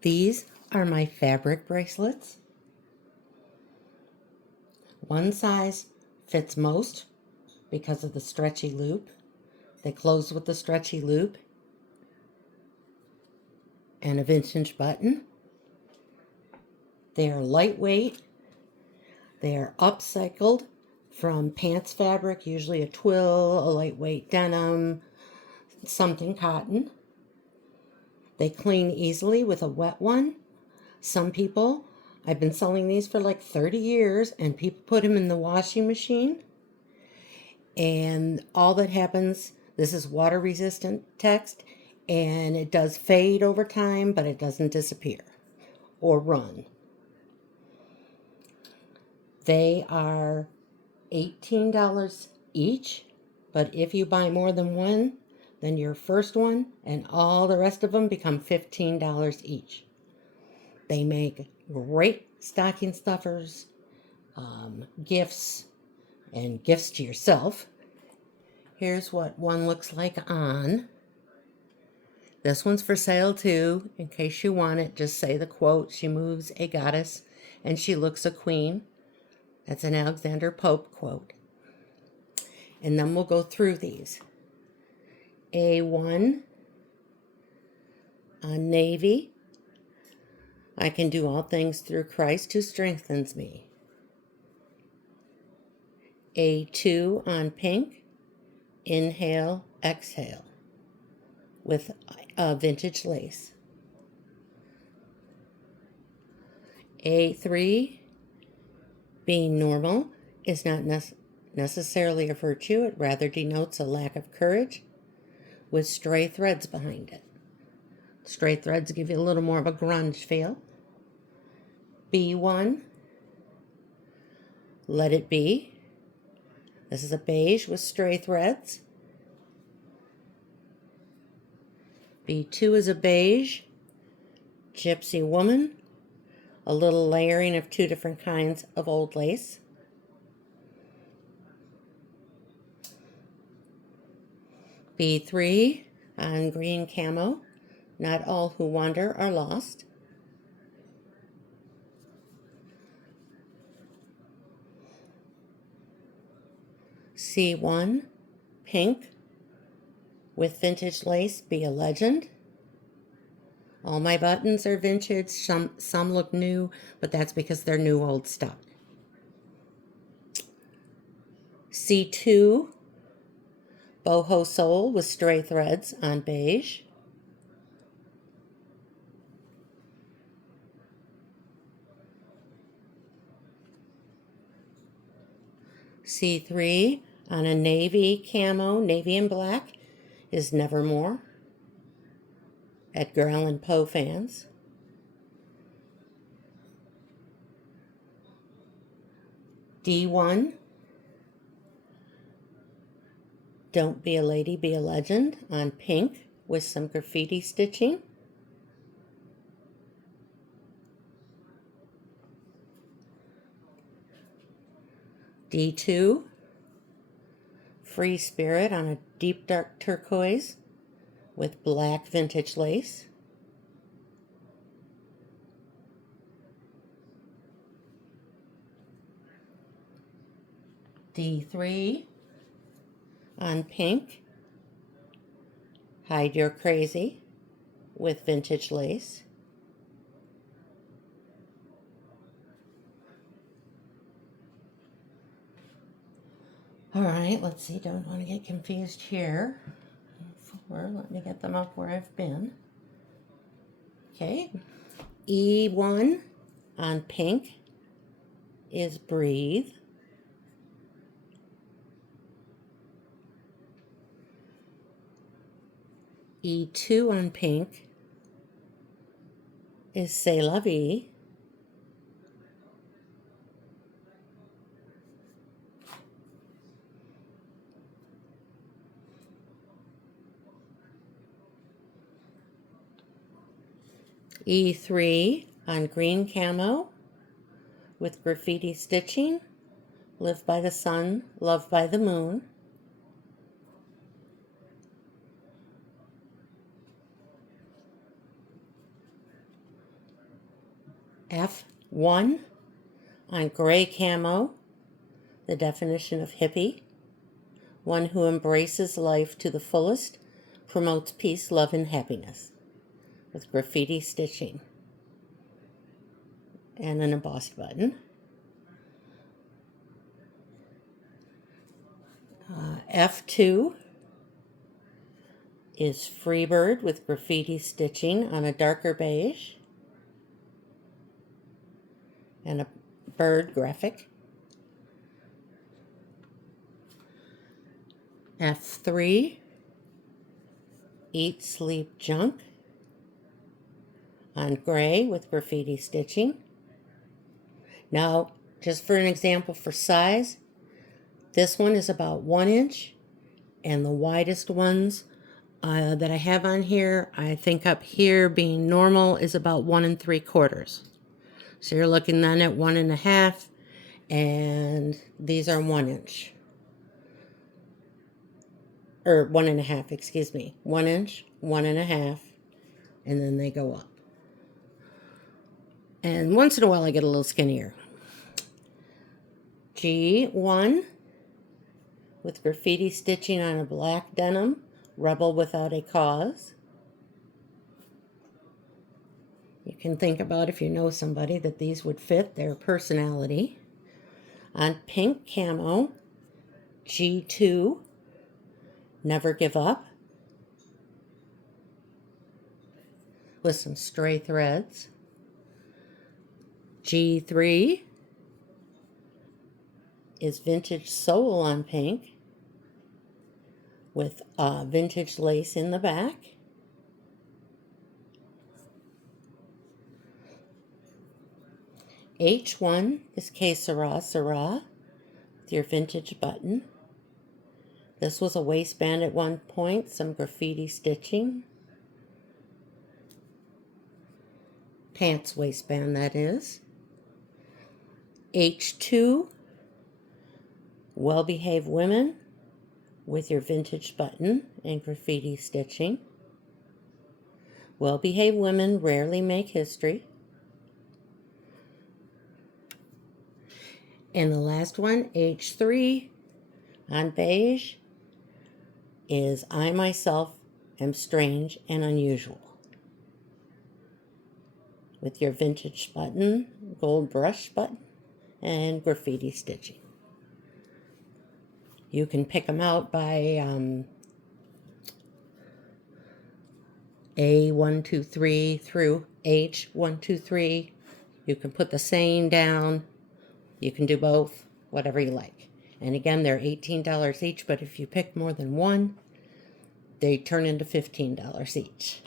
These are my fabric bracelets. One size fits most because of the stretchy loop. They close with the stretchy loop and a vintage button. They are lightweight. They are upcycled from pants fabric, usually a twill, a lightweight denim, something cotton. They clean easily with a wet one. Some people, I've been selling these for like 30 years, and people put them in the washing machine. And all that happens, this is water resistant text, and it does fade over time, but it doesn't disappear or run. They are $18 each, but if you buy more than one, then your first one and all the rest of them become $15 each. They make great stocking stuffers, gifts, and gifts to yourself. Here's what one looks like on. This one's for sale too. In case you want it, just say the quote, "She moves a goddess and she looks a queen." That's an Alexander Pope quote. And then we'll go through these. A1 on navy. I can do all things through Christ who strengthens me. A2 on pink. Inhale, exhale with vintage lace. A3, being normal is not necessarily a virtue. It rather denotes a lack of courage with stray threads behind it. Stray threads give you a little more of a grunge feel. B1, let it be. This is a beige with stray threads. B2 is a beige, gypsy woman, a little layering of two different kinds of old lace. B3 on green camo, not all who wander are lost. C1, pink with vintage lace, be a legend. All my buttons are vintage, some look new, but that's because they're new old stock. C2, boho sole with stray threads on beige. C3 on a navy camo, navy and black, is Nevermore. Edgar Allan Poe fans. D1, Don't Be a Lady, Be a Legend on pink with some graffiti stitching. D2, Free Spirit on a deep dark turquoise with black vintage lace. D3 on pink, Hide Your Crazy with vintage lace. All right, let's see, don't want to get confused here. Let me get them up where I've been. Okay, E1 on pink is Breathe. E2 on pink is C'est La Vie. E3 on green camo with graffiti stitching. Live by the sun, love by the moon. F1 on gray camo, the definition of hippie. One who embraces life to the fullest, promotes peace, love, and happiness, with graffiti stitching and an embossed button. F2 is Freebird with graffiti stitching on a darker beige and a bird graphic. F3, Eat, Sleep, Junk on gray with graffiti stitching. Now, just for an example for size, this one is about 1 inch, and the widest ones that I have on here, I think up here being normal, is about 1 3/4. So you're looking then at 1.5, and these are 1 inch. Or 1.5, excuse me. 1 inch, 1.5, and then they go up. And once in a while I get a little skinnier. G1 with graffiti stitching on a black denim, Rebel Without a Cause. You can think about, if you know somebody, that these would fit their personality. On pink camo, G2, Never Give Up, with some stray threads. G3 is Vintage Soul on pink, with vintage lace in the back. H1 is Que Sera Sera with your vintage button. This was a waistband at one point, some graffiti stitching. Pants waistband, that is. H2, Well Behaved Women with your vintage button and graffiti stitching. Well Behaved Women rarely make history. And the last one, H3 on beige, is I Myself Am Strange and Unusual, with your vintage button, gold brush button, and graffiti stitching. You can pick them out by A123 through H123. You can put the saying down. You can do both, whatever you like. And again, they're $18 each, but if you pick more than one, they turn into $15 each.